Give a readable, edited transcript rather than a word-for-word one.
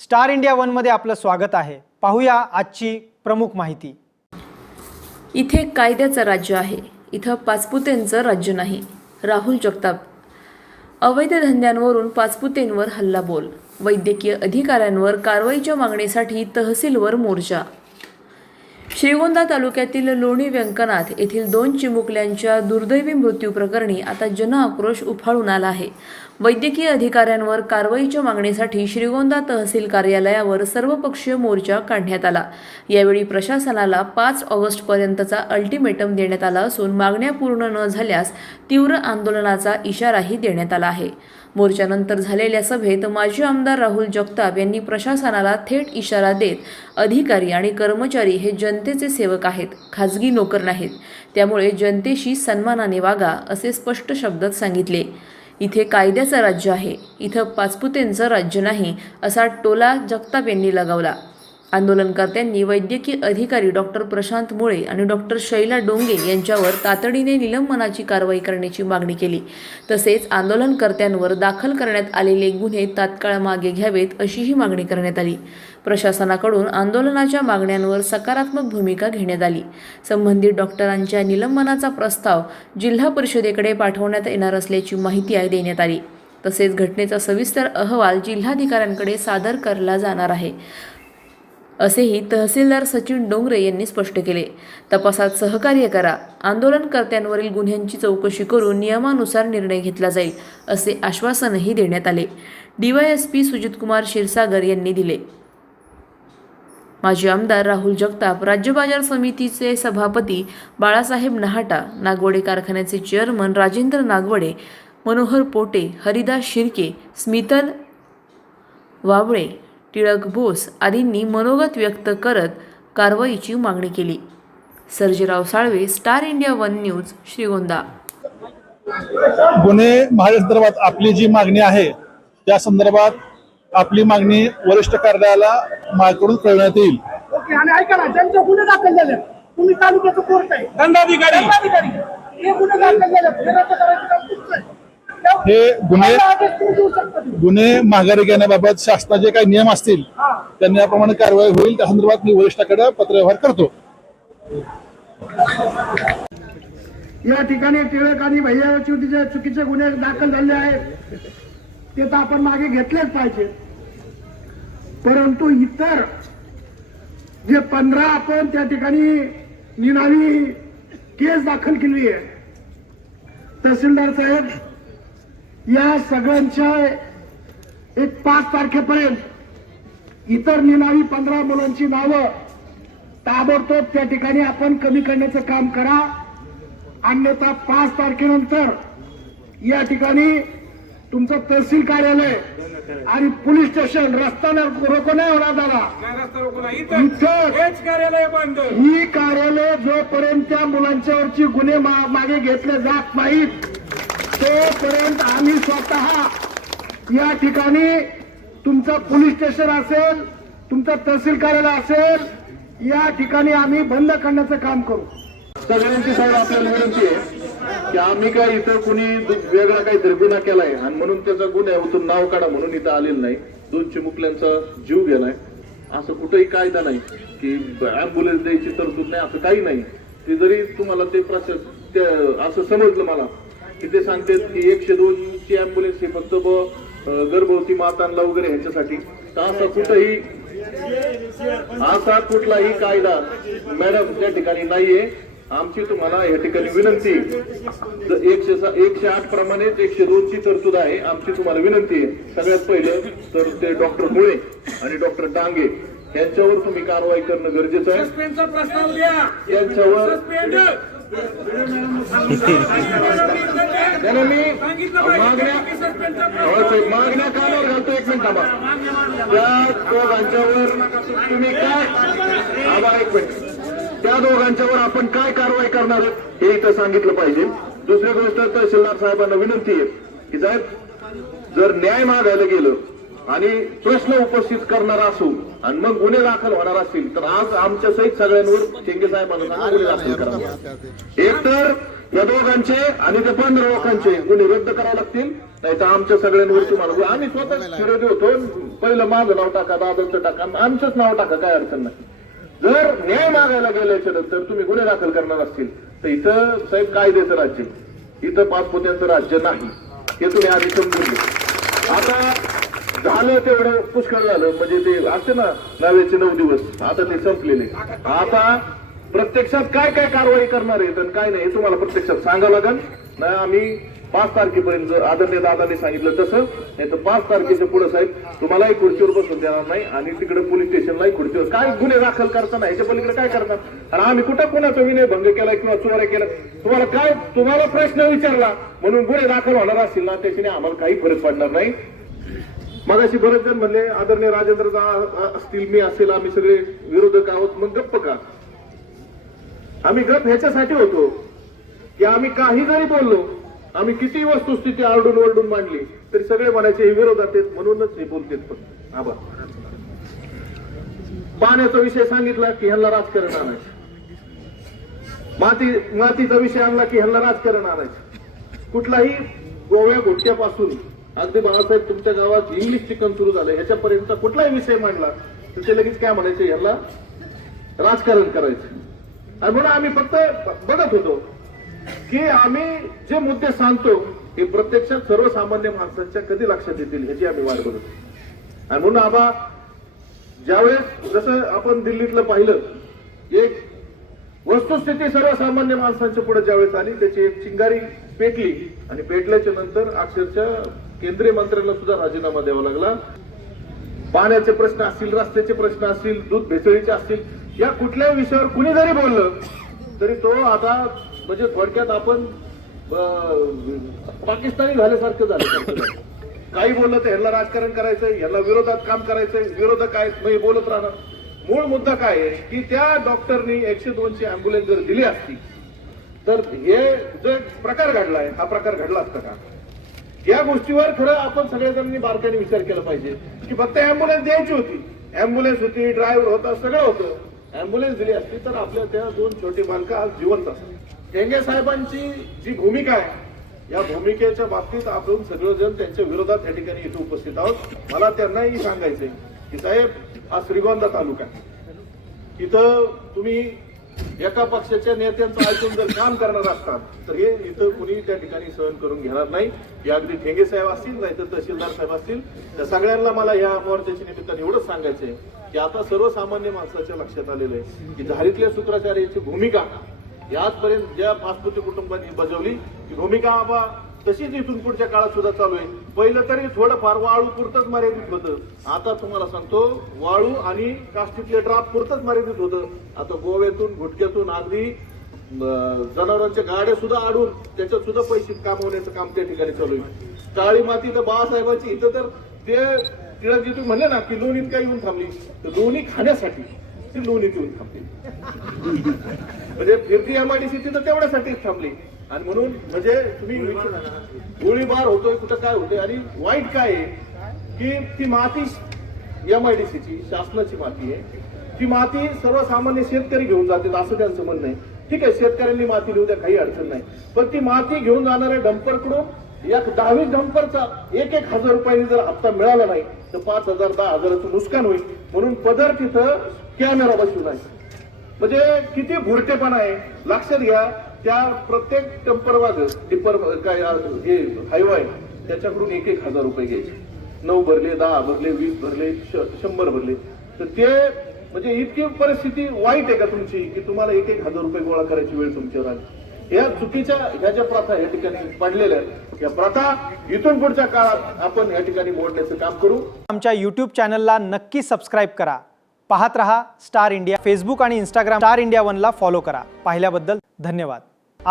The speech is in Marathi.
स्टार इंडिया वनमध्ये आपलं स्वागत आहे। पाहूया आजची प्रमुख माहिती। इथे कायद्याचं राज्य आहे, इथं पाचपुतेंचं राज्य नाही। राहुल जगताप। अवैध धंद्यांवरून पाचपुतेंवर हल्लाबोल। वैद्यकीय अधिकाऱ्यांवर कारवाईच्या मागणीसाठी तहसीलवर मोर्चा। श्रीगोंदा तालुक्यातील लोणी व्यंकनाथ येथील 2 चिमुकल्यांच्या दुर्दैवी मृत्यू प्रकरणी आता जनआक्रोश उफाळून आला आहे। वैद्यकीय अधिकाऱ्यांवर कारवाईच्या मागणीसाठी श्रीगोंदा तहसील कार्यालयावर सर्वपक्षीय मोर्चा काढण्यात आला। यावेळी प्रशासनाला 5 ऑगस्टपर्यंतचा अल्टिमेटम देण्यात आला असून मागण्या पूर्ण न झाल्यास तीव्र आंदोलनाचा इशाराही देण्यात आला आहे। मोर्चानंतर झालेल्या सभेत माजी आमदार राहुल जगताप यांनी प्रशासनाला थेट इशारा देत अधिकारी आणि कर्मचारी हे जनतेचे सेवक आहेत, खाजगी नोकर नाहीत, त्यामुळे जनतेशी सन्मानाने वागा असे स्पष्ट शब्दात सांगितले। इथे कायद्याचं राज्य आहे, इथं पाचपुतेंचं राज्य नाही असा टोला जगताप यांनी लगावला। आंदोलनकर्त्यांनी वैद्यकीय अधिकारी डॉक्टर प्रशांत मुळे आणि डॉक्टर शैला डोंगे यांच्यावर तातडीने निलंबनाची कारवाई करण्याची मागणी केली। तसेच आंदोलनकर्त्यांवर दाखल करण्यात आलेले गुन्हे तात्काळ मागे घ्यावेत अशीही मागणी करण्यात आली। प्रशासनाकडून आंदोलनाच्या मागण्यांवर सकारात्मक भूमिका घेण्यात आली। संबंधित डॉक्टरांच्या निलंबनाचा प्रस्ताव जिल्हा परिषदेकडे पाठवण्यात येणार असल्याची माहिती देण्यात आली। तसेच घटनेचा सविस्तर अहवाल जिल्हाधिकाऱ्यांकडे सादर करला जाणार आहे असेही तहसीलदार सचिन डोंगरे यांनी स्पष्ट केले। तपासात सहकार्य करा, आंदोलनकर्त्यांवरील गुन्ह्यांची चौकशी करून नियमानुसार निर्णय घेतला जाईल असे आश्वासनही देण्यात आले। DYSP सुजितकुमार क्षीरसागर यांनी दिले। माजी आमदार राहुल जगताप, राज्य बाजार समितीचे सभापती बाळासाहेब नहाटा, नागवडे कारखान्याचे चेअरमन राजेंद्र नागवडे, मनोहर पोटे, हरिदास शिर्के, स्मितल वावळे, टिळक बोस आदींनी मनोगत व्यक्त करत कारवाईची मागणी केली। Sarjerao Salve, star India one news, Shrigonda. गुन्हे महासंदर्भात आपली जी मागणी आहे त्या संदर्भात आपली मागणी वरिष्ठ कार्यालयाला माझ्याकडून कळवण्यात येईल। ओके, आणि ऐका ना, ज्यांचे गुन्हे दाखल झाले तुम्ही तालुक्याचं कोर्ट आहे, दंडाधिकारी हे गुन्हे दाखल झाले हे रद्द करायचं काम तुमचं आहे। हे गुन्हे माघारी घेण्याबाबत शासनाचे काही नियम असतील त्या नियमाप्रमाणे कारवाई होईल। त्या संदर्भात मी वरिष्ठाकडे पत्रव्यवहार करतो। या ठिकाणी टिळक आणि भैयावरची जे चुकीचे गुन्हे दाखल झाले आहेत ते तर आपण मागे घेतलेच पाहिजे, परंतु इतर जे 15 आपण त्या ठिकाणी निनावी केस दाखल केली आहे, तहसीलदार साहेब या सगळ्यांच्या 5 तारखेपर्यंत इतर निनावी 15 मुलांची नावं ताबडतोब त्या ठिकाणी आपण कमी करण्याचं काम करा, अन्यथा 5 तारखेनंतर या ठिकाणी तुमचं तहसील कार्यालय आणि पोलीस स्टेशन रस्त्यावर रोको नाही होणार दादा, ही कार्यालय जोपर्यंत त्या मुलांच्यावरची गुन्हे मागे घेतले जात नाहीत तोपर्यंत आम्ही स्वतः या ठिकाणी तुमचं पोलीस स्टेशन असेल, तुमचं तहसील कार्यालय असेल, या ठिकाणी आम्ही बंद करण्याचं काम करू। सगळ्यांची साहेब आपल्याला विनंती आहे की आम्ही काय इथं कुणी वेगळा काहीतरी गुन्हा केलाय आणि म्हणून त्याचा गुन्हा उतरून नाव काढा म्हणून इथं आलेलं नाही। 2 चिमुकल्यांचा जीव गेलाय, असं कुठेही कायदा नाही की अँब्युलन्स द्यायची तरतूद नाही, असं काही नाही। ते जरी तुम्हाला ते असं समजलं मला की ते सांगतात की 102 ची अँब्युलन्स ही फक्त गर्भवती मातांना वगैरे ह्याच्यासाठी, तर असा कुठलाही कायदा मॅडम त्या ठिकाणी नाहीये। आमची तुम्हाला या ठिकाणी विनंती 108 प्रमाणेच 102 ची तरतूद आहे। आमची तुम्हाला विनंती आहे सगळ्यात पहिलं तर ते डॉक्टर मुळे आणि डॉक्टर डांगे यांच्यावर तुम्ही कारवाई करणं गरजेचं आहे। त्यांच्यावर मागण्या कानावर घालतो, 1 मिनिट थांबा। त्या दोघांच्यावर तुम्ही काय 1 मिनिट, त्या दोघांच्यावर आपण काय कारवाई करणार हे इथं सांगितलं पाहिजे। दुसरी गोष्ट तहसीलदार साहेबांना विनंती आहे की साहेब जर न्याय मागायला गेलं आणि प्रश्न उपस्थित करणार असू आणि मग गुन्हे दाखल होणार असतील तर आज आमच्या सहित सगळ्यांवर शेंगे साहेबांना गुन्हे दाखल करा। एक तर या दोघांचे आणि त्या 15 लोकांचे गुन्हे रद्द करावे लागतील नाही तर आमच्या सगळ्यांवर तुम्हाला आम्ही स्वतः विरोधी होतो. पहिलं माझं नाव टाका, दादांचं टाका, आमचंच नाव टाका, काय अडचण नाही. जर न्याय मागायला गेल्याच्या नंतर तुम्ही गुन्हे दाखल करणार असतील तर इथं साहेब कायद्याचं राज्य, इथं पाचपोत्यांचं राज्य नाही, हे तुम्ही आधी समजून घ्या. आता झालं तेवढं पुष्कळ झालं, म्हणजे ते असते ना नव्याचे 9 दिवस, आता ते संपलेले. आता प्रत्यक्षात काय काय कारवाई करणार आहेत आणि काय नाही हे तुम्हाला प्रत्यक्षात सांगावं लागेल ना. आम्ही 5 तारखेपर्यंत जर आदरणीय दादाने सांगितलं तसं, नाही तर 5 तारखेच्या पुढे साहेब तुम्हालाही खुर्चीवर बसून देणार नाही आणि तिकडे पोलीस स्टेशनलाही खुर्चीवर काय गुन्हे दाखल करताना ह्याच्या पलीकडे काय करणार. आणि आम्ही कुठं कोणाचा विनयभंग केलाय किंवा चोऱ्या केल्या, तुम्हाला प्रश्न विचारला म्हणून गुन्हे दाखल होणार असतील ना, त्याच्याने आम्हाला काही फरक पडणार नाही. मगाशी बरेच जण म्हणले आदरणीय राजेंद्र असतील, मी असेल, आम्ही सगळे विरोधक आहोत, मग गप्प का. आम्ही गप ह्याच्यासाठी होतो की आम्ही काही जरी बोललो, आम्ही किती वस्तुस्थिती आरडून ओरडून मांडली तरी सगळे म्हणायचे हे विरोधात आहेत म्हणूनच हे बोलतेत. फक्त आभार. पाण्याचा विषय सांगितला की ह्यांना राजकारण आणायचं, मातीचा विषय आणला की ह्यांना राजकारण आणायचं. कुठलाही गोव्या घोट्यापासून अगदी बाळासाहेब तुमच्या गावात इंग्लिश चिकन सुरू झालं ह्याच्यापर्यंत कुठलाही विषय मांडला तर ते लगेच काय म्हणायचे, ह्याला राजकारण करायचं. आणि म्हणून आम्ही फक्त बघत होतो की आम्ही जे मुद्दे सांगतो हे प्रत्यक्षात सर्वसामान्य माणसांच्या कधी लक्षात येतील ह्याची आम्ही वाट बघतो. आणि म्हणून आबा ज्यावेळेस जसं आपण दिल्लीतलं पाहिलं, एक वस्तुस्थिती सर्वसामान्य माणसांच्या पुढे ज्यावेळेस आली, त्याची एक चिंगारी पेटली आणि पेटल्याच्या नंतर अक्षरशः केंद्रीय मंत्र्यांना सुद्धा राजीनामा द्यावा लागला. पाण्याचे प्रश्न असतील, रस्त्याचे प्रश्न असतील, दूध भेसळीचे असतील, या कुठल्याही विषयावर कुणी जरी बोललं तरी तो आता म्हणजे थोडक्यात आपण पाकिस्तानी झाल्यासारखं झालं. काही बोललं तर ह्याला राजकारण करायचं, ह्याला विरोधात काम करायचं, विरोधक काय मग बोलत राहणार. मूळ मुद्दा काय आहे की त्या डॉक्टरनी 102ची अँब्युलन्स जर दिली असती तर हे जो प्रकार घडलाय हा प्रकार घडला असता का. या गोष्टीवर खरं आपण सगळ्या बारकाईने विचार केला पाहिजे की फक्त अँब्युलन्स द्यायची होती, अँब्युलन्स होती, ड्रायव्हर होता, सगळं होतं. अँब्युलन्स दिली असती तर आपल्या त्या 2 छोटी बालकं आज जिवंत असतात. टेंगे साहेबांची जी भूमिका आहे या भूमिकेच्या बाबतीत आपण सगळेजण त्यांच्या विरोधात या ठिकाणी इथे उपस्थित आहोत. मला त्यांनाही सांगायचंय की साहेब हा श्रीगोंदा तालुका आहे, इथं तुम्ही एका पक्षाच्या नेत्यांचं ऐकून जर काम करणार असतात तर हे इथं कुणी त्या ठिकाणी सहन करून घेणार नाही. या अगदी ठेंगे साहेब असतील, नाही तर तहसीलदार साहेब असतील, त्या सगळ्यांना मला या मोर्चाच्या निमित्ताने एवढंच सांगायचंय की आता सर्वसामान्य माणसाच्या लक्षात आलेलं आहे की धारीतल्या सूत्राचार्याची भूमिका याचपर्यंत ज्या पाचपुते कुटुंबांनी बजावली ती भूमिका आबा तशीच इथून पुढच्या काळात सुद्धा चालू आहे. पहिलं तरी थोडंफार वाळू पुरतच मर्यादित होतं, आता तुम्हाला सांगतो वाळू आणि काष्टीतले ड्राफ्ट पुरतच मर्यादित होतं. आता गोव्यातून गुटक्यातून अगदी जनावरांच्या गाड्या सुद्धा आडून त्याच्यात सुद्धा पैसे कमवण्याचं काम त्या ठिकाणी चालू आहे. काळी माती तर बाळासाहेबांची इथं तर ते टिळक जी तुम्ही म्हणले ना की लोणीत काय येऊन थांबली, तर लोणी खाण्यासाठी ती लोणीत येऊन थांबली. म्हणजे फिरती एमआयडीसी तिथं तेवढ्यासाठीच थांबली. आणि म्हणून म्हणजे तुम्ही गोळीबार होतोय, कुठं काय होतोय. आणि वाईट काय आहे की ती माती एमआयडीसीची शासनाची माती आहे, ती माती सर्वसामान्य शेतकरी घेऊन जातात असं त्यांचं म्हणणं आहे. ठीक आहे, शेतकऱ्यांनी माती लिहू द्या, काही अडचण नाही, पण ती माती घेऊन जाणाऱ्या डंपरकडून एक 10-20 डंपरचा 1,000 रुपयांनी जर हप्ता मिळाला नाही तर 5,000 10,000चं नुकसान होईल. म्हणून पदर तिथं कॅमेरा बसवून आहे. म्हणजे किती भुरटेपणा आहे लक्षात घ्या. त्या प्रत्येक टिप्पर काय हे हायवे आहे त्याच्याकडून 1,000 रुपये घ्यायचे. 9 भरले, 10 भरले, 20 भरले, 100 भरले, तर ते म्हणजे इतकी परिस्थिती वाईट आहे का तुमची की तुम्हाला 1,000 रुपये गोळा करायची वेळ तुमच्यावर आली. या चुकीच्या ह्या ज्या प्रथा या ठिकाणी पडलेल्या आहेत, या प्रथा इथून पुढच्या काळात आपण या ठिकाणी मोडण्याचं काम करू. आमच्या यूट्यूब चॅनलला नक्की सबस्क्राईब करा. पाहत रहा स्टार इंडिया. फेसबुक आणि इंस्टाग्राम स्टार इंडिया 1ला फॉलो करा. पाहिल्याबद्दल धन्यवाद.